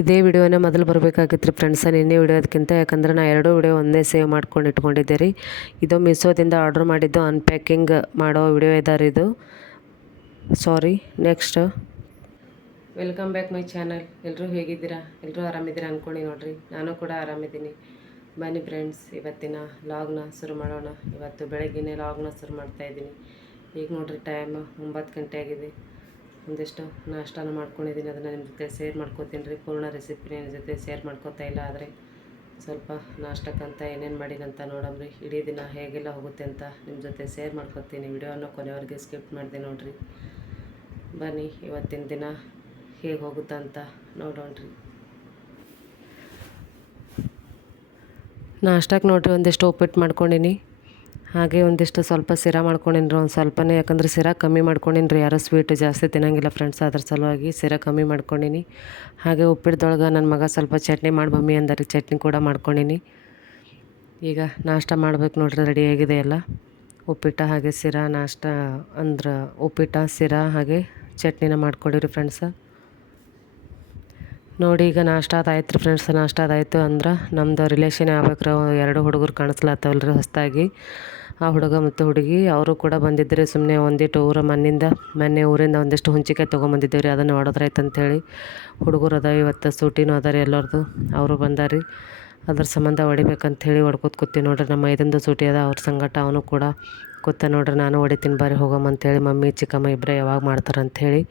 ಇದೇ ವಿಡಿಯೋನ ಮೊದಲು ಬರಬೇಕಾಗಿತ್ತು ರೀ ಫ್ರೆಂಡ್ಸ ನಿನ್ನೆ ವಿಡಿಯೋದಕ್ಕಿಂತ, ಯಾಕಂದ್ರೆ ನಾ ಎರಡೂ ವಿಡಿಯೋ ಒಂದೇ ಸೇವ್ ಮಾಡ್ಕೊಂಡು ಇಟ್ಕೊಂಡಿದ್ದೆ ರೀ. ಇದು ಮಿಸೋದಿಂದ ಆರ್ಡ್ರ್ ಮಾಡಿದ್ದು ಅನ್ಪ್ಯಾಕಿಂಗ್ ಮಾಡೋ ವಿಡಿಯೋ ಇದ್ದಾರೆ ಇದು. Sorry next welcome back my channel ಎಲ್ಲರೂ ಹೇಗಿದ್ದೀರಾ? ಎಲ್ಲರೂ ಆರಾಮಿದ್ದೀರಾ ಅಂದ್ಕೊಂಡು ನೋಡಿರಿ. ನಾನು ಕೂಡ ಆರಾಮಿದ್ದೀನಿ. ಬನ್ನಿ ಫ್ರೆಂಡ್ಸ್ ಇವತ್ತಿನ ಲಾಗ್ನ ಶುರು ಮಾಡೋಣ. ಇವತ್ತು ಬೆಳಗ್ಗೆನೇ ಲಾಗ್ನ ಶುರು ಮಾಡ್ತಾಯಿದ್ದೀನಿ ಈಗ ನೋಡಿರಿ ಟೈಮ್ ಒಂಬತ್ತು ಗಂಟೆ ಆಗಿದೆ. ಒಂದಿಷ್ಟು ನಾಷ್ಟಾನ ಮಾಡ್ಕೊಂಡಿದ್ದೀನಿ. ಅದನ್ನು ನಿಮ್ಮ ಜೊತೆ ಶೇರ್ ಮಾಡ್ಕೋತೀನಿ ರೀ. ಪೂರ್ಣ ರೆಸಿಪಿನ ನಿಮ್ಮ ಜೊತೆ ಶೇರ್ ಮಾಡ್ಕೋತಾ ಇಲ್ಲ ಆದರೆ ಸ್ವಲ್ಪ ನಾಷ್ಟಕ್ಕಂತ ಏನೇನು ನೋಡೋಣ ನೋಡಮ್ರಿ ಇಡೀ ದಿನ ಹೇಗೆಲ್ಲ ಹೋಗುತ್ತೆ ಅಂತ ನಿಮ್ಮ ಜೊತೆ ಶೇರ್ ಮಾಡ್ಕೊತೀನಿ. ವಿಡಿಯೋನ ಕೊನೆವರೆಗೆ ಸ್ಕಿಪ್ ಮಾಡಿದೆ ನೋಡಿರಿ. ಬನ್ನಿ, ಇವತ್ತಿನ ದಿನ ಹೇಗೆ ಹೋಗುತ್ತಾ ಅಂತ ನೋಡೋಣ್ರಿ ನಾಷ್ಟಕ್ಕೆ ನೋಡಿರಿ, ಒಂದಿಷ್ಟು ಉಪ್ಪಿಟ್ಟು ಮಾಡ್ಕೊಂಡೀನಿ. ಹಾಗೆ ಒಂದಿಷ್ಟು ಸ್ವಲ್ಪ ಸಿರಾ ಮಾಡ್ಕೊಂಡಿನ್ರಿ, ಒಂದು ಸ್ವಲ್ಪನೇ, ಯಾಕಂದ್ರೆ ಸಿರಾ ಕಮ್ಮಿ ಮಾಡ್ಕೊಂಡಿನ್ರಿ. ಯಾರೋ ಸ್ವೀಟ್ ಜಾಸ್ತಿ ತಿನ್ನಂಗಿಲ್ಲ ಫ್ರೆಂಡ್ಸ್ ಅದ್ರ ಸಲುವಾಗಿ ಸಿರಾ ಕಮ್ಮಿ ಮಾಡ್ಕೊಂಡಿನಿ. ಹಾಗೆ ಉಪ್ಪಿಟ್ಟದೊಳಗೆ ನನ್ನ ಮಗ ಸ್ವಲ್ಪ ಚಟ್ನಿ ಮಾಡಿ ಮಮ್ಮಿ ಅಂದಾರಿ, ಚಟ್ನಿ ಕೂಡ ಮಾಡ್ಕೊಂಡಿನಿ. ಈಗ ನಾಷ್ಟ ಮಾಡ್ಬೇಕು ನೋಡ್ರಿ ರೆಡಿ ಆಗಿದೆ ಎಲ್ಲ. ಉಪ್ಪಿಟ್ಟು ಹಾಗೆ ಸಿರಾ ನಾಷ್ಟ ಅಂದ್ರೆ ಉಪ್ಪಿಟ್ಟು, ಸಿರಾ ಹಾಗೆ ಚಟ್ನಿನ ಮಾಡ್ಕೊಡಿರಿ ಫ್ರೆಂಡ್ಸ ನೋಡಿ, ಈಗ ನಾಷ್ಟ ಅದಾಯ್ತು ರೀ ಫ್ರೆಂಡ್ಸ್ ನಾಷ್ಟ ಅದಾಯ್ತು ಅಂದ್ರೆ ನಮ್ಮದು ರಿಲೇಷನ್ ಆಗ್ಬೇಕ್ರಿ ಎರಡು ಹುಡುಗರು ಕಾಣಿಸ್ಲತ್ತವಲ್ಲ ರೀ ಹೊಸದಾಗಿ. ಆ ಹುಡುಗ ಮತ್ತು ಹುಡುಗಿ, ಅವರು ಕೂಡ ಬಂದಿದ್ದರೆ ಸುಮ್ಮನೆ ಒಂದಿಟ್ಟು ಊರ ಮಣ್ಣಿಂದ ಮೊನ್ನೆ ಊರಿಂದ ಒಂದಿಷ್ಟು ಹುಂಚಿಕಾಯಿ ತೊಗೊಂಬಂದಿದ್ದೇವೆ ರೀ. ಅದನ್ನು ಹೊಡೆದ್ರಾಯ್ತು ಅಂಥೇಳಿ ಹುಡುಗರು ಅದ ಇವತ್ತು, ಸೂಟಿನೂ ಅದ ರೀ ಎಲ್ಲರದು. ಅವರು ಬಂದಾರಿ ಅದ್ರ ಸಂಬಂಧ ಹೊಡಿಬೇಕಂಥೇಳಿ ಹೊಡ್ಕೊತ ಕೂತಿ ನೋಡ್ರಿ. ನಮ್ಮ ಐದಂದು ಸೂಟಿ ಅದ ಅವ್ರ ಸಂಗಟ ಅವನು ಕೂಡ ಕೂತ ನೋಡ್ರಿ, ನಾನು ಹೊಡಿತೀನಿ, ಬರ್ರಿ ಹೋಗಮ್ಮ ಅಂಥೇಳಿ ಮಮ್ಮಿ, ಚಿಕ್ಕಮ್ಮ ಇಬ್ಬರೇ ಯಾವಾಗ ಮಾಡ್ತಾರೆ ಅಂಥೇಳಿ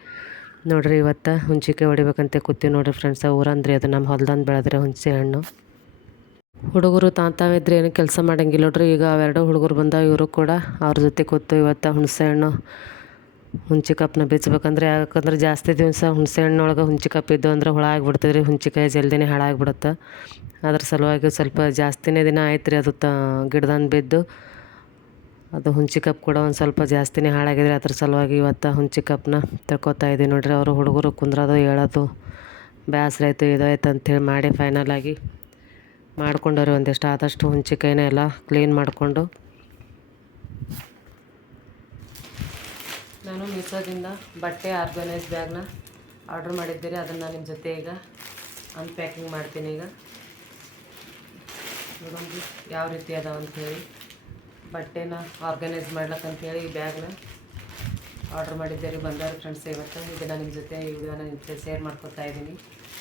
ನೋಡ್ರಿ ಇವತ್ತು ಹುಂಚಿಕಾಯಿ ಹೊಡಿಬೇಕಂತ ಕೂತೀವಿ ನೋಡ್ರಿ ಫ್ರೆಂಡ್ಸ್ ಊರಂದ್ರಿ ಅದು, ನಮ್ಮ ಹೊಲ್ದಂದು ಬೆಳೆದ್ರೆ ಹುಣಸೆ ಹಣ್ಣು. ಹುಡುಗರು ತಾಂತಾವಿದ್ರೆ ಏನು ಕೆಲಸ ಮಾಡಂಗಿಲ್ಲ ನೋಡ್ರಿ, ಈಗ ಅವೆರಡು ಹುಡುಗರು ಬಂದಾವ, ಇವರು ಕೂಡ ಅವ್ರ ಜೊತೆ ಕೂತು ಇವತ್ತು ಹುಣಸೆ ಹಣ್ಣು ಹುಂಚಿ ಕಪ್ಪನ್ನ ಬಿಚ್ಚಬೇಕಂದ್ರೆ ಯಾಕಂದ್ರೆ ಜಾಸ್ತಿ ದಿವಸ ಹುಣಸೆ ಹಣ್ಣೊಳಗೆ ಹುಂಚಿ ಕಪ್ ಇದ್ದು ಅಂದ್ರೆ ಹುಳ ಆಗಿಬಿಡ್ತದೆ ರೀ ಹುಂಚಿಕಾಯಿ ಜಲ್ದಿನೇ ಹಾಳಾಗ್ಬಿಡುತ್ತೆ. ಅದ್ರ ಸಲುವಾಗಿ ಸ್ವಲ್ಪ ಜಾಸ್ತಿನೇ ದಿನ ಆಯ್ತು ರೀ ಅದು ತ ಗಿಡದಂದು ಬಿದ್ದು. ಅದು ಹುಂಚಿ ಕಪ್ ಕೂಡ ಒಂದು ಸ್ವಲ್ಪ ಜಾಸ್ತಿನೇ ಹಾಳಾಗಿದ್ರೆ ಅದ್ರ ಸಲುವಾಗಿ ಇವತ್ತು ಹುಂಚಿ ಕಪ್ನ ತಗೋತಾ ಇದ್ದೀನಿ ನೋಡಿರಿ, ಅವರು ಹುಡುಗರು ಕುಂದ್ರೋದು, ಹೇಳೋದು ಬೇಸರ ಆಯಿತು ಇದಾಯ್ತು ಅಂಥೇಳಿ ಮಾಡಿ ಫೈನಲ್ ಆಗಿ ಮಾಡ್ಕೊಂಡವ್ರಿ ಒಂದಿಷ್ಟು. ಆದಷ್ಟು ಹುಂಚಿಕಾಯಿನ ಎಲ್ಲ ಕ್ಲೀನ್ ಮಾಡಿಕೊಂಡು ನಾನು ಮಿಸೋದಿಂದ ಬಟ್ಟೆ ಆರ್ಗನೈಸ್ ಬ್ಯಾಗ್ನ ಆರ್ಡ್ರ್ ಮಾಡಿದ್ದೀರಿ, ಅದನ್ನು ನಿಮ್ಮ ಜೊತೆ ಈಗ ಅನ್ಪ್ಯಾಕಿಂಗ್ ಮಾಡ್ತೀನಿ ಈಗ. ಯಾವ ರೀತಿ ಅದಾವ ಅಂಥೇಳಿ ಬಟ್ಟೆನ ಆರ್ಗನೈಸ್ ಮಾಡ್ಲಕ್ಕಂತೇಳಿ ಈ ಬ್ಯಾಗ್ನ ಆರ್ಡ್ರ್ ಮಾಡಿದ್ದೀರಿ ಬಂದಾರ ಫ್ರೆಂಡ್ಸ್ ಇವತ್ತು. ಇದನ್ನು ನಿಮ್ಮ ಜೊತೆ ಈ ವಿಡಿಯೋನ ನಿಮ್ಮ ಜೊತೆ ಶೇರ್ ಮಾಡ್ಕೊತಾ ಇದ್ದೀನಿ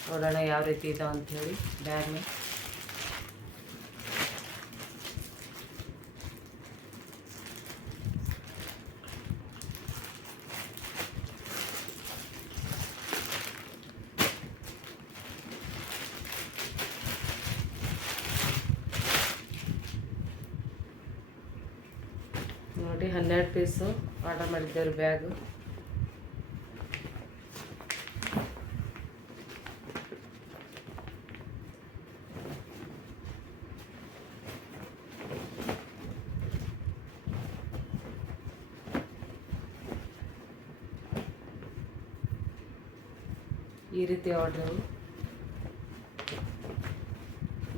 ನೋಡೋಣ ಯಾವ ರೀತಿ ಇದಾವ ಅಂಥೇಳಿ ಬ್ಯಾಗ್ನ ನೋಡಿ ಹನ್ನೆರಡು ಪೀಸು ಆರ್ಡರ್ ಮಾಡಿದ್ದೇವ್ರಿ ಬ್ಯಾಗು. ಈ ರೀತಿ ಆರ್ಡ್ರು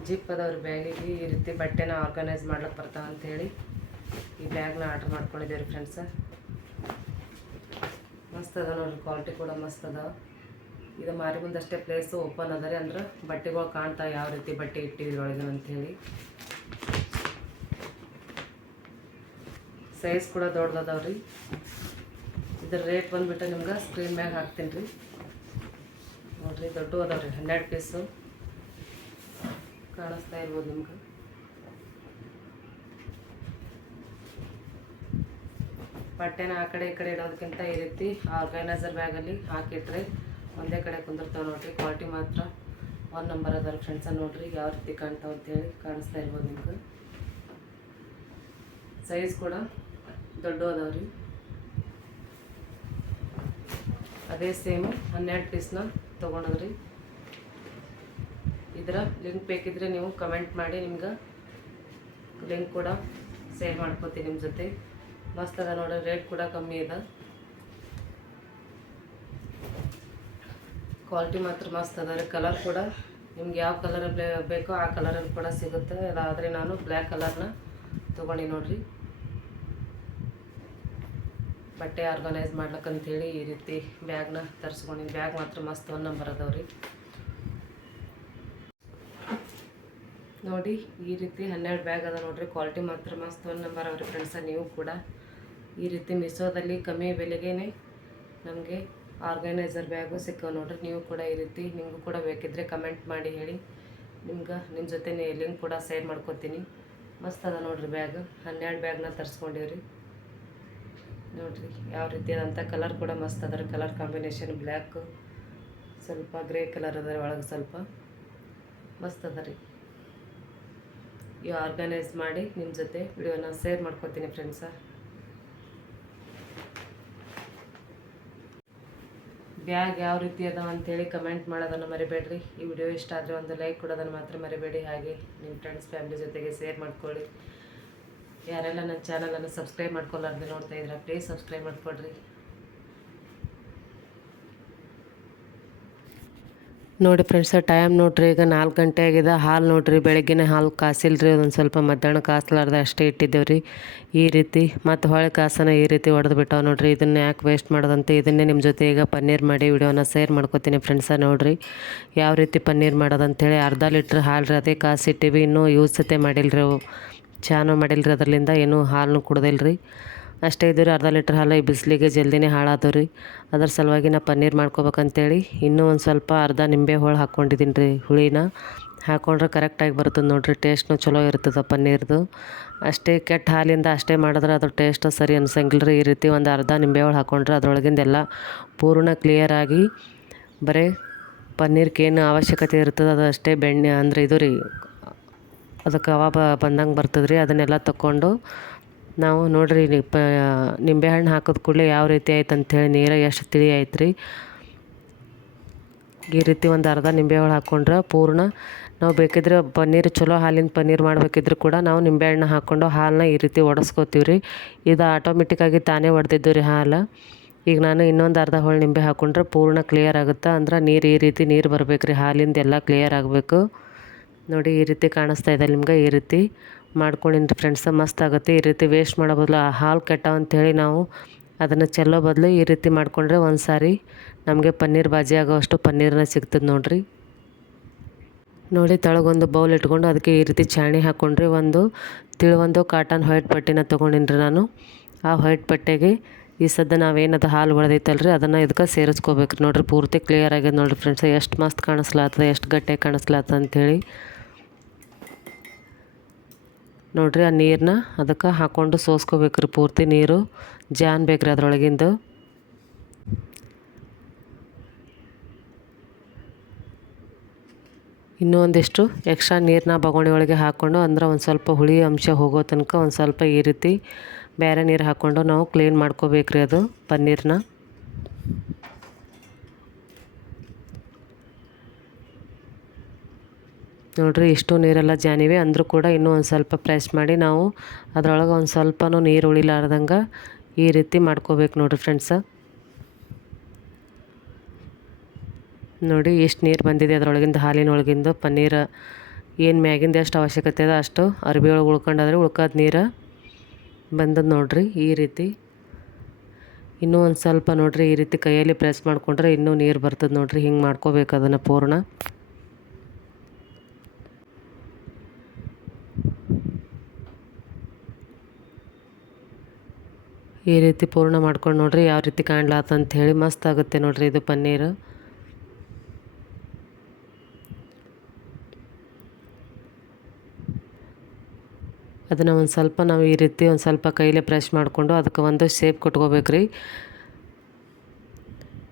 ಜಿಪ್ ಅದಾವ್ರಿ ಬ್ಯಾಗಿಗೆ ಈ ರೀತಿ ಬಟ್ಟೆನ ಆರ್ಗನೈಸ್ ಮಾಡ್ಲಿಕ್ಕೆ ಅಂತೇಳಿ ಈ ಬ್ಯಾಗ್ನ ಆರ್ಡ್ರ್ ಮಾಡ್ಕೊಂಡಿದ್ದೀವಿ ರೀ ಫ್ರೆಂಡ್ಸ ಮಸ್ತ್ ಅದ ನೋಡ್ರಿ ಕ್ವಾಲಿಟಿ ಕೂಡ ಮಸ್ತ್ ಅದ. ಇದು ಮಾರಿ ಮುಂದಷ್ಟೇ ಪ್ಲೇಸು ಓಪನ್ ಅದ ರೀ ಅಂದ್ರೆ ಬಟ್ಟೆಗಳು ಕಾಣ್ತಾ ಯಾವ ರೀತಿ ಬಟ್ಟೆ ಇಟ್ಟಿದ್ರಿ ಒಳಗೆ ಅಂಥೇಳಿ ಸೈಜ್ ಕೂಡ ದೊಡ್ಡದದಾವ ರೀ ಇದ್ರ ರೇಟ್ ಬಂದುಬಿಟ್ಟು ನಿಮ್ಗೆ ಸ್ಕ್ರೀನ್ ಮ್ಯಾಗ ಹಾಕ್ತೀನಿ ರೀ. ನೋಡ್ರಿ ದೊಡ್ಡ ಅದಾವ ರೀ ಹನ್ನೆರಡು ಪೀಸು ಕಾಣಿಸ್ತಾ ಇರ್ಬೋದು ನಿಮ್ಗೆ. ಬಟ್ಟೆನ ಆ ಕಡೆ ಈ ಕಡೆ ಇಡೋದಕ್ಕಿಂತ ಈ ರೀತಿ ಆರ್ಗನೈಸರ್ ಬ್ಯಾಗಲ್ಲಿ ಹಾಕಿಟ್ರೆ ಒಂದೇ ಕಡೆ ಕುಂದಿರ್ತಾವೆ ನೋಡ್ರಿ. ಕ್ವಾಲಿಟಿ ಮಾತ್ರ ಒನ್ ನಂಬರ್ ಅದರ ಫ್ರೆಂಡ್ಸ ನೋಡ್ರಿ ಯಾವ ರೀತಿ ಕಾಣ್ತಾವೆ ಅಂತೇಳಿ ಕಾಣಿಸ್ತಾ ಇರ್ಬೋದು ನಿಮ್ಗೆ. ಸೈಜ್ ಕೂಡ ದೊಡ್ಡ ಅದಾವ್ರಿ ಅದೇ ಸೇಮ್ ಹನ್ನೆರಡು ಪೀಸ್ನ ತೊಗೊಂಡದ್ರಿ. ಇದರ ಲಿಂಕ್ ಬೇಕಿದ್ರೆ ನೀವು ಕಮೆಂಟ್ ಮಾಡಿ, ನಿಮ್ಗೆ ಲಿಂಕ್ ಕೂಡ ಶೇರ್ ಮಾಡ್ಕೋತೀನಿ ನಿಮ್ಮ ಜೊತೆ. ಮಸ್ತ್ ಅದ ನೋಡಿ ರೇಟ್ ಕೂಡ ಕಮ್ಮಿ ಇದೆ. ಕ್ವಾಲಿಟಿ ಮಾತ್ರ ಮಸ್ತ್ ಅದ ರೀ ಕಲರ್ ಕೂಡ. ನಿಮ್ಗೆ ಯಾವ ಕಲರ್ ಬೇಕೋ ಆ ಕಲರಲ್ಲಿ ಕೂಡ ಸಿಗುತ್ತೆ. ಅದಾದರೆ ನಾನು ಬ್ಲ್ಯಾಕ್ ಕಲರ್ನ ತೊಗೊಂಡು ನೋಡ್ರಿ. ಬಟ್ಟೆ ಆರ್ಗನೈಸ್ ಮಾಡ್ಲಕ್ಕಂತೇಳಿ ಈ ರೀತಿ ಬ್ಯಾಗ್ನ ತರಿಸ್ಕೊಂಡಿನಿ ಬ್ಯಾಗ್ ಮಾತ್ರ ಮಸ್ತ್ ಒಂದು ನಂಬರ್ ಅದಾವ ರೀ. ನೋಡಿ, ಈ ರೀತಿ ಹನ್ನೆರಡು ಬ್ಯಾಗ್ ಅದ ನೋಡ್ರಿ. ಕ್ವಾಲಿಟಿ ಮಾತ್ರ ಮಸ್ತ್ ಒಂದು ನಂಬರ್ ಅವ್ರಿ ಫ್ರೆಂಡ್ಸ ನೀವು ಕೂಡ. ಈ ರೀತಿ ಮಿಸೋದಲ್ಲಿ ಕಮ್ಮಿ ಬೆಲೆಗೇ ನಮಗೆ ಆರ್ಗನೈಸರ್ ಬ್ಯಾಗು ಸಿಕ್ಕವು ನೋಡ್ರಿ. ನೀವು ಕೂಡ ಈ ರೀತಿ ನಿಮಗೂ ಕೂಡ ಬೇಕಿದ್ರೆ ಕಮೆಂಟ್ ಮಾಡಿ ಹೇಳಿ. ನಿಮ್ಗೆ ನಿಮ್ಮ ಜೊತೆ ಲಿಂಕ್ ಕೂಡ ಶೇರ್ ಮಾಡ್ಕೊತೀನಿ. ಮಸ್ತ್ ಅದ ನೋಡ್ರಿ ಬ್ಯಾಗ್. ಹನ್ನೆರಡು ಬ್ಯಾಗ್ನ ತರಿಸ್ಕೊಂಡಿವ್ರಿ. ನೋಡ್ರಿ ಯಾವ ರೀತಿ ಅದಂಥ ಕಲರ್ ಕೂಡ ಮಸ್ತ್ ಅದ ಕಲರ್ ಕಾಂಬಿನೇಷನ್ ಬ್ಲ್ಯಾಕ್. ಸ್ವಲ್ಪ ಗ್ರೇ ಕಲರ್ ಅದ ಒಳಗೆ ಸ್ವಲ್ಪ. ಮಸ್ತ್ ಅದ ರೀ. ಇವು ಆರ್ಗನೈಸ್ ಮಾಡಿ ನಿಮ್ಮ ಜೊತೆ ವಿಡಿಯೋನ ಶೇರ್ ಮಾಡ್ಕೊತೀನಿ ಫ್ರೆಂಡ್ಸ ಬ್ಯಾಗ್ ಯಾವ ರೀತಿ ಅದಾವ ಅಂತೇಳಿ ಕಮೆಂಟ್ ಮಾಡೋದನ್ನು ಮರಿಬೇಡ್ರಿ. ಈ ವಿಡಿಯೋ ಇಷ್ಟ ಆದರೆ ಒಂದು ಲೈಕ್ ಕೊಡೋದನ್ನು ಮಾತ್ರ ಮರಿಬೇಡಿ. ಹಾಗೆ ನಿಮ್ಮ ಫ್ರೆಂಡ್ಸ್ ಫ್ಯಾಮಿಲಿ ಜೊತೆಗೆ ಶೇರ್ ಮಾಡ್ಕೊಳ್ಳಿ. ಯಾರೆಲ್ಲ ನನ್ನ ಚಾನಲನ್ನು ಸಬ್ಸ್ಕ್ರೈಬ್ ಮಾಡ್ಕೊಳ್ಳಾರ್ದೆ ನೋಡ್ತಾ ಇದ್ರೆ ಪ್ಲೀಸ್ ಸಬ್ಸ್ಕ್ರೈಬ್ ಮಾಡ್ಕೊಡ್ರಿ ನೋಡಿ ಫ್ರೆಂಡ್ಸ ಟೈಮ್ ನೋಡ್ರಿ, ಈಗ ನಾಲ್ಕು ಗಂಟೆ ಆಗಿದೆ. ಹಾಲು ನೋಡ್ರಿ, ಬೆಳಗ್ಗೆನೆ ಹಾಲು ಕಾಸಿಲ್ರಿ. ಅದೊಂದು ಸ್ವಲ್ಪ ಮಧ್ಯಾಹ್ನ ಕಾಸ್ಲಾರ್ದೆ ಅಷ್ಟೇ ಇಟ್ಟಿದ್ದೇವ್ರಿ. ಈ ರೀತಿ, ಮತ್ತು ಹೊಳೆ ಕಾಸನ ಈ ರೀತಿ ಹೊಡೆದು ಬಿಟ್ಟಾವೆ ನೋಡ್ರಿ. ಇದನ್ನ ಯಾಕೆ ವೇಸ್ಟ್ ಮಾಡೋದಂತೆ? ಇದನ್ನೇ ನಿಮ್ಮ ಜೊತೆ ಈಗ ಪನ್ನೀರ್ ಮಾಡಿ ವಿಡಿಯೋನ ಶೇರ್ ಮಾಡ್ಕೊತೀನಿ ಫ್ರೆಂಡ್ಸ ನೋಡ್ರಿ. ಯಾವ ರೀತಿ ಪನ್ನೀರ್ ಮಾಡೋದಂತೇಳಿ ಅರ್ಧ ಲೀಟ್ರ್ ಹಾಲು ರೀ, ಅದೇ ಕಾಸಿಟ್ಟಿವಿ. ಇನ್ನೂ ಯೂಸ್ ಸತೆ ಮಾಡಿಲ್ರಿ ಚಾನು ಮಾಡಿಲ್ರಿ ಅದರಿಂದ ಏನೂ ಹಾಲನ್ನು ಕುಡ್ದಿಲ್ರಿ. ಅಷ್ಟೇ ಇದು ಅರ್ಧ ಲೀಟ್ರ್ ಹಾಲು ಈ ಬಿಸಿಲಿಗೆ ಜಲ್ದಿನೇ ಹಾಳಾದವು ರೀ ಅದ್ರ ಸಲುವಾಗಿ ನಾ ಪನ್ನೀರ್ ಮಾಡ್ಕೋಬೇಕಂತೇಳಿ ಇನ್ನೂ ಒಂದು ಸ್ವಲ್ಪ ಅರ್ಧ ನಿಂಬೆ ಹೋಳು ಹಾಕ್ಕೊಂಡಿದ್ದೀನಿ ರೀ ಹುಳಿನ ಹಾಕ್ಕೊಂಡ್ರೆ ಕರೆಕ್ಟಾಗಿ ಬರ್ತದೆ ನೋಡಿರಿ ಟೇಸ್ಟ್ನು ಚಲೋ ಇರ್ತದೆ ಪನ್ನೀರ್ದು. ಅಷ್ಟೇ ಕೆಟ್ಟ ಹಾಲಿಂದ ಅಷ್ಟೇ ಮಾಡಿದ್ರೆ ಅದ್ರ ಟೇಸ್ಟ್ ಸರಿ ಅನ್ಸಂಗಿಲ್ಲ ರೀ ಈ ರೀತಿ ಒಂದು ಅರ್ಧ ನಿಂಬೆ ಹೋಳು ಹಾಕ್ಕೊಂಡ್ರೆ ಅದ್ರೊಳಗಿಂದೆಲ್ಲ ಪೂರ್ಣ ಕ್ಲಿಯರಾಗಿ ಬರೀ ಪನ್ನೀರ್ಗೆ ಏನು ಅವಶ್ಯಕತೆ ಇರ್ತದೆ ಅದು ಅಷ್ಟೇ ಬೆಣ್ಣೆ ಅಂದರೆ ಇದು ರೀ, ಅದಕ್ಕೆ ಅವ ಬಂದಂಗೆ ಬರ್ತದೆ ರೀ ಅದನ್ನೆಲ್ಲ ತಗೊಂಡು ನಾವು ನೋಡ್ರಿ ಪ, ನಿಂಬೆಹಣ್ಣು ಹಾಕಿದ ಕೂಡಲೇ ಯಾವ ರೀತಿ ಆಯ್ತು ಅಂಥೇಳಿ ನೀರು ಎಷ್ಟು ತಿಳಿ ಆಯ್ತು ರೀ ಈ ರೀತಿ ಒಂದು ಅರ್ಧ ನಿಂಬೆಹಣ್ಣು ಹಾಕ್ಕೊಂಡ್ರೆ ಪೂರ್ಣ. ನಾವು ಬೇಕಿದ್ರೆ ಪನ್ನೀರ್ ಚಲೋ ಹಾಲಿನ ಪನ್ನೀರ್ ಮಾಡಬೇಕಿದ್ರು ಕೂಡ ನಾವು ನಿಂಬೆಹಣ್ಣು ಹಾಕ್ಕೊಂಡು ಹಾಲನ್ನ ಈ ರೀತಿ ಒಡಿಸ್ಕೋತೀವಿ ರೀ ಇದು ಆಟೋಮೆಟಿಕ್ಕಾಗಿ ತಾನೇ ಒಡೆದಿದ್ದು ರೀ ಹಾಲು. ಈಗ ನಾನು ಇನ್ನೊಂದು ಅರ್ಧ ಹೋಳು ನಿಂಬೆ ಹಾಕ್ಕೊಂಡ್ರೆ ಪೂರ್ಣ ಕ್ಲಿಯರ್ ಆಗುತ್ತೆ. ಅಂದ್ರೆ ನೀರು ಈ ರೀತಿ ನೀರು ಬರಬೇಕು ರೀ ಹಾಲಿಂದ ಎಲ್ಲ ಕ್ಲಿಯರ್ ಆಗಬೇಕು. ನೋಡಿ ಈ ರೀತಿ ಕಾಣಿಸ್ತಾ ಇದೆ ನಿಮ್ಗೆ, ಈ ರೀತಿ. ಮಾಡ್ಕೊಂಡಿನಿ ಫ್ರೆಂಡ್ಸ ಮಸ್ತ್ ಆಗುತ್ತೆ. ಈ ರೀತಿ ವೇಸ್ಟ್ ಮಾಡೋ ಬದಲು ಆ ಹಾಲು ಕೆಟ್ಟ ಅಂಥೇಳಿ ನಾವು ಅದನ್ನು ಚೆಲ್ಲೋ ಬದಲು ಈ ರೀತಿ ಮಾಡಿಕೊಂಡ್ರೆ ಒಂದು ಸಾರಿ ನಮಗೆ ಪನ್ನೀರ್ ಬಾಜಿ ಆಗೋವಷ್ಟು ಪನ್ನೀರನ್ನ ಸಿಗ್ತದೆ ನೋಡಿರಿ. ನೋಡಿ, ತಳಗೊಂದು ಬೌಲ್ ಇಟ್ಕೊಂಡು ಅದಕ್ಕೆ ಈ ರೀತಿ ಚಾಣಿ ಹಾಕ್ಕೊಂಡ್ರಿ ಒಂದು ತಿಳುವೊಂದು ಕಾಟನ್ ವೈಟ್ ಪಟ್ಟಿನ ತೊಗೊಂಡಿನಿ ನಾನು. ಆ ವೈಟ್ ಪಟ್ಟೆಗೆ ಈ ಸದ್ದ ನಾವೇನದು ಹಾಲು ಹೊಡೆದೈತಲ್ರಿ ಅದನ್ನು ಇದಕ್ಕೆ ಸೇರಿಸ್ಕೋಬೇಕು ನೋಡಿರಿ. ಪೂರ್ತಿ ಕ್ಲಿಯರ್ ಆಗ್ಯದ ನೋಡಿರಿ ಫ್ರೆಂಡ್ಸ್ ಎಷ್ಟು ಮಸ್ತ್ ಕಾಣಿಸ್ಲಾತದ, ಎಷ್ಟು ಗಟ್ಟಿ ಕಾಣಿಸ್ಲಾತದ ಅಂಥೇಳಿ ನೋಡ್ರಿ ಆ ನೀರನ್ನ ಅದಕ್ಕೆ ಹಾಕ್ಕೊಂಡು ಸೋಸ್ಕೋಬೇಕು ರೀ ಪೂರ್ತಿ ನೀರು. ಜಾನ್ ಬೇಕ್ರಿ ಅದರೊಳಗಿಂದು. ಇನ್ನೂ ಒಂದಿಷ್ಟು ಎಕ್ಸ್ಟ್ರಾ ನೀರನ್ನ ಬಗೋಣಿ ಒಳಗೆ ಹಾಕ್ಕೊಂಡು ಅಂದ್ರೆ ಒಂದು ಸ್ವಲ್ಪ ಹುಳಿ ಅಂಶ ಹೋಗೋ ತನಕ ಒಂದು ಸ್ವಲ್ಪ ಈ ರೀತಿ ಬೇರೆ ನೀರು ಹಾಕ್ಕೊಂಡು ನಾವು ಕ್ಲೀನ್ ಮಾಡ್ಕೋಬೇಕ್ರಿ ಅದು ಪನ್ನೀರನ್ನ ನೋಡ್ರಿ. ಇಷ್ಟು ನೀರೆಲ್ಲ ಜಾನಿವೆ. ಅಂದರೂ ಕೂಡ ಇನ್ನೂ ಒಂದು ಸ್ವಲ್ಪ ಪ್ರೆಸ್ ಮಾಡಿ ನಾವು ಅದರೊಳಗೆ ಒಂದು ಸ್ವಲ್ಪನೂ ನೀರು ಉಳಿಲಾರ್ದಂಗೆ ಈ ರೀತಿ ಮಾಡ್ಕೋಬೇಕು ನೋಡಿರಿ ಫ್ರೆಂಡ್ಸ ನೋಡಿ ಎಷ್ಟು ನೀರು ಬಂದಿದೆ ಅದರೊಳಗಿಂದ, ಹಾಲಿನೊಳಗಿಂದ. ಪನ್ನೀರ ಏನು ಮ್ಯಾಗಿಂದ ಎಷ್ಟು ಅವಶ್ಯಕತೆ ಅದ ಅಷ್ಟು ಅರ್ಬಿ ಒಳಗೆ ಉಳ್ಕೊಂಡಾದ್ರೆ ಉಳ್ಕೋದು ನೀರು ಬಂದದ್ದು ನೋಡ್ರಿ ಈ ರೀತಿ. ಇನ್ನೂ ಒಂದು ಸ್ವಲ್ಪ ನೋಡ್ರಿ ಈ ರೀತಿ ಕೈಯಲ್ಲಿ ಪ್ರೆಸ್ ಮಾಡಿಕೊಂಡ್ರೆ ಇನ್ನೂ ನೀರು ಬರ್ತದೆ ನೋಡ್ರಿ. ಹಿಂಗೆ ಮಾಡ್ಕೋಬೇಕು ಅದನ್ನು ಪೂರ್ಣ. ಈ ರೀತಿ ಪೂರ್ಣ ಮಾಡ್ಕೊಂಡು ನೋಡ್ರಿ, ಯಾವ ರೀತಿ ಕಾಣ್ಲಾತಂತ ಹೇಳಿ ಮಸ್ತ್ ಆಗುತ್ತೆ ನೋಡ್ರಿ ಇದು ಪನ್ನೀರು. ಅದನ್ನು ಒಂದು ಸ್ವಲ್ಪ ನಾವು ಈ ರೀತಿ ಒಂದು ಸ್ವಲ್ಪ ಕೈಲೇ ಪ್ರೆಶ್ ಮಾಡಿಕೊಂಡು ಅದಕ್ಕೆ ಒಂದು ಶೇಪ್ ಕೊಟ್ಕೋಬೇಕ್ರಿ.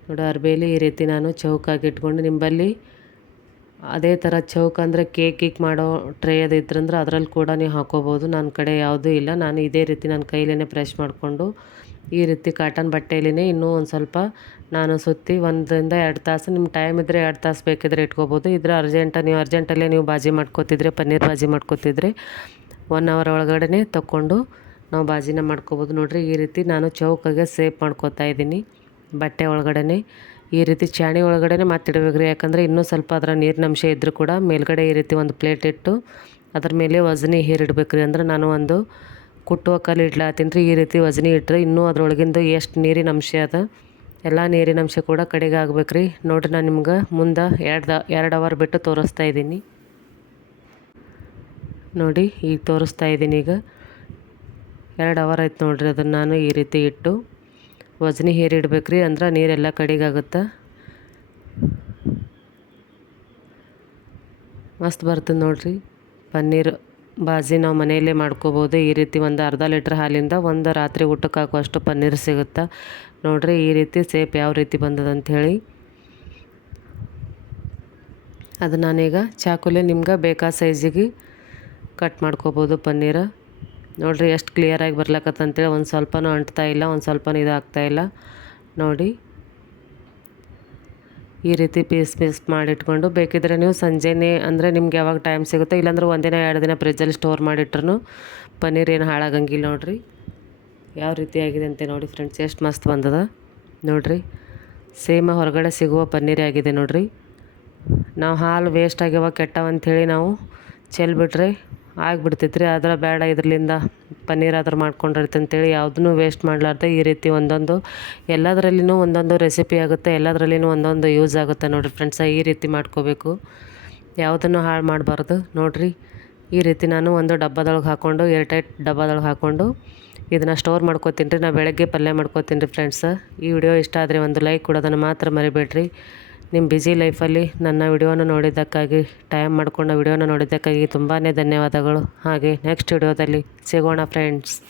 ನೋಡಿ ಅರ್ಬೇಲಿ ಈ ರೀತಿ ನಾನು ಚೌಕಾಗಿ ಇಟ್ಕೊಂಡು ನಿಂಬಲ್ಲಿ ಅದೇ ಥರ ಚೌಕ ಅಂದರೆ ಕೇಕಿಗೆ ಮಾಡೋ ಟ್ರೇ ಅದು ಇದ್ರಂದ್ರೆ ಅದರಲ್ಲಿ ಕೂಡ ನೀವು ಹಾಕೋಬೋದು. ನನ್ನ ಕಡೆ ಯಾವುದೂ ಇಲ್ಲ. ನಾನು ಇದೇ ರೀತಿ ನನ್ನ ಕೈಲೇ ಪ್ರೆಶ್ ಮಾಡಿಕೊಂಡು ಈ ರೀತಿ ಕಾಟನ್ ಬಟ್ಟೆಯಲ್ಲಿನೇ ಇನ್ನೂ ಒಂದು ಸ್ವಲ್ಪ ನಾನು ಸುತ್ತಿ ಒಂದರಿಂದ ಎರಡು ತಾಸು ನಿಮ್ಮ ಟೈಮ್ ಇದ್ದರೆ ಎರಡು ತಾಸು ಬೇಕಿದ್ರೆ ಇಟ್ಕೋಬೋದು. ಇದ್ರೆ ಅರ್ಜೆಂಟ ನೀವು ಅರ್ಜೆಂಟಲ್ಲೇ ನೀವು ಬಾಜಿ ಮಾಡ್ಕೋತಿದ್ರೆ, ಪನ್ನೀರ್ ಬಾಜಿ ಮಾಡ್ಕೋತಿದ್ರೆ ಒನ್ ಅವರ್ ಒಳಗಡೆ ತಗೊಂಡು ನಾವು ಬಾಜಿನ ಮಾಡ್ಕೋಬೋದು. ನೋಡಿರಿ ಈ ರೀತಿ ನಾನು ಚೌಕಾಗೆ ಸೇಫ್ ಮಾಡ್ಕೋತಾ ಇದ್ದೀನಿ. ಬಟ್ಟೆ ಒಳಗಡೆ ಈ ರೀತಿ ಚಾಣಿ ಒಳಗಡೆ ಮತ್ತಿಡ್ಬೇಕು ರೀ ಯಾಕಂದರೆ ಇನ್ನೂ ಸ್ವಲ್ಪ ಅದರ ನೀರಿನ ಅಂಶ ಇದ್ದರೂ ಕೂಡ ಮೇಲ್ಗಡೆ ಈ ರೀತಿ ಒಂದು ಪ್ಲೇಟ್ ಇಟ್ಟು ಅದ್ರ ಮೇಲೆ ವಜನಿ ಹೇರಿಡ್ಬೇಕು ರೀ ಅಂದ್ರೆ ನಾನು ಒಂದು ಕುಟ್ಟುವ ಕಲ್ಲು ಇಡ್ಲಾತೀನಿ ರೀ ಈ ರೀತಿ ವಜನಿ ಇಟ್ಟರೆ ಇನ್ನೂ ಅದರೊಳಗಿಂದ ಎಷ್ಟು ನೀರಿನ ಅಂಶ ಅದ, ಎಲ್ಲ ನೀರಿನ ಅಂಶ ಕೂಡ ಕಡೆಗೆ ಆಗ್ಬೇಕು ರೀ ನೋಡಿರಿ, ನಾನು ನಿಮ್ಗೆ ಮುಂದೆ ಎರಡು ಎರಡು ಅವರ್ ಬಿಟ್ಟು ತೋರಿಸ್ತಾ ಇದ್ದೀನಿ. ನೋಡಿ, ಈಗ ತೋರಿಸ್ತಾ ಇದ್ದೀನಿ ಈಗ. ಎರಡು ಅವರ್ ಆಯ್ತು ನೋಡಿರಿ ಅದನ್ನು ನಾನು ಈ ರೀತಿ ಇಟ್ಟು. ವಜ್ನಿ ಹೇರಿ ರೀ ಅಂದ್ರೆ ನೀರೆಲ್ಲ ಕಡಿಗಾಗುತ್ತೆ? ಮಸ್ತ್ ಬರ್ತದೆ ನೋಡಿರಿ. ಪನ್ನೀರ್ ಬಾಜಿ ನಾವು ಮನೆಯಲ್ಲೇ ಮಾಡ್ಕೋಬೋದು. ಈ ರೀತಿ ಒಂದು ಅರ್ಧ ಲೀಟ್ರ್ ಹಾಲಿಂದ ಒಂದು ರಾತ್ರಿ ಊಟಕ್ಕೆ ಹಾಕುವಷ್ಟು ಪನ್ನೀರ್ ಸಿಗುತ್ತೆ? ನೋಡಿರಿ ಈ ರೀತಿ ಸೇಪ್ ಯಾವ ರೀತಿ ಬಂದದ ಅಂಥೇಳಿ ಅದು ನಾನೀಗ ಚಾಕುಲೆ ನಿಮ್ಗೆ ಬೇಕಾದ ಸೈಜಿಗೆ ಕಟ್ ಮಾಡ್ಕೋಬೋದು ಪನ್ನೀರ. ನೋಡಿರಿ ಎಷ್ಟು ಕ್ಲಿಯರಾಗಿ ಬರ್ಲಾಕತ್ತಂತೇಳಿ ಒಂದು ಸ್ವಲ್ಪನೂ ಅಂಟ್ತಾ ಇಲ್ಲ, ಒಂದು ಸ್ವಲ್ಪನೂ ಇದಾಗ್ತಾ ಇಲ್ಲ. ನೋಡಿ, ಈ ರೀತಿ ಪೀಸ್ ಪೀಸ್ ಮಾಡಿಟ್ಕೊಂಡು ಬೇಕಿದ್ರೆ ನೀವು ಸಂಜೆನೇ ಅಂದರೆ ನಿಮ್ಗೆ ಯಾವಾಗ ಟೈಮ್ ಸಿಗುತ್ತೆ, ಇಲ್ಲಾಂದ್ರೆ ಒಂದಿನ, ಎರಡು ದಿನ ಫ್ರಿಜ್ಜಲ್ಲಿ ಸ್ಟೋರ್ ಮಾಡಿಟ್ರು ಪನ್ನೀರ್ ಏನು ಹಾಳಾಗಂಗಿಲ್ಲ ನೋಡಿರಿ. ಯಾವ ರೀತಿ ಆಗಿದೆ ಅಂತ ನೋಡಿ ಫ್ರೆಂಡ್ಸ್ ಎಷ್ಟು ಮಸ್ತ್ ಬಂದದ. ನೋಡಿರಿ ಸೇಮ ಹೊರಗಡೆ ಸಿಗುವ ಪನ್ನೀರೇ ಆಗಿದೆ ನೋಡಿರಿ. ನಾವು ಹಾಲು ವೇಸ್ಟ್ ಆಗ್ಯಾವ ಕೆಟ್ಟವ ಅಂಥೇಳಿ ನಾವು ಚೆಲ್ಬಿಟ್ರೆ ಆಗಿಬಿಡ್ತೈತ್ರಿ, ಆದ್ರೆ ಬೇಡ ಇದರಿಂದ ಪನ್ನೀರ್ ಆದ್ರೂ ಮಾಡ್ಕೊಂಡಿರ್ತೆ ಅಂತೇಳಿ ಯಾವುದನ್ನು ವೇಸ್ಟ್ ಮಾಡಲಾರ್ದೆ ಈ ರೀತಿ ಒಂದೊಂದು, ಎಲ್ಲದರಲ್ಲಿನೂ ಒಂದೊಂದು ರೆಸಿಪಿ ಆಗುತ್ತೆ, ಎಲ್ಲದರಲ್ಲಿನೂ ಒಂದೊಂದು ಯೂಸ್ ಆಗುತ್ತೆ ನೋಡಿರಿ ಫ್ರೆಂಡ್ಸ ಈ ರೀತಿ ಮಾಡ್ಕೋಬೇಕು. ಯಾವುದನ್ನು ಹಾಳು ಮಾಡಬಾರ್ದು ನೋಡಿರಿ, ಈ ರೀತಿ ನಾನು ಒಂದು ಡಬ್ಬದೊಳಗೆ ಹಾಕ್ಕೊಂಡು ಏರ್ಟೈಟ್ ಡಬ್ಬದೊಳಗೆ ಹಾಕ್ಕೊಂಡು ಇದನ್ನು ಸ್ಟೋರ್ ಮಾಡ್ಕೋತೀನಿ ರೀ, ನಾ ಬೆಳಗ್ಗೆ ಪಲ್ಯ ಮಾಡ್ಕೋತೀನಿ ರೀ ಫ್ರೆಂಡ್ಸ ಈ ವಿಡಿಯೋ ಇಷ್ಟ ಆದರೆ ಒಂದು ಲೈಕ್ ಕೊಡೋದನ್ನು ಮಾತ್ರ ಮರಿಬೇಡ್ರಿ. ನಿಮ್ಮ ಬ್ಯುಸಿ ಲೈಫಲ್ಲಿ ನನ್ನ ವಿಡಿಯೋನ ನೋಡಿದ್ದಕ್ಕಾಗಿ ಟೈಮ್ ಮಾಡಿಕೊಂಡು ವಿಡಿಯೋನ ನೋಡಿದ್ದಕ್ಕಾಗಿ ತುಂಬಾ ಧನ್ಯವಾದಗಳು. ಹಾಗೆ ನೆಕ್ಸ್ಟ್ ವಿಡಿಯೋದಲ್ಲಿ ಸಿಗೋಣ ಫ್ರೆಂಡ್ಸ್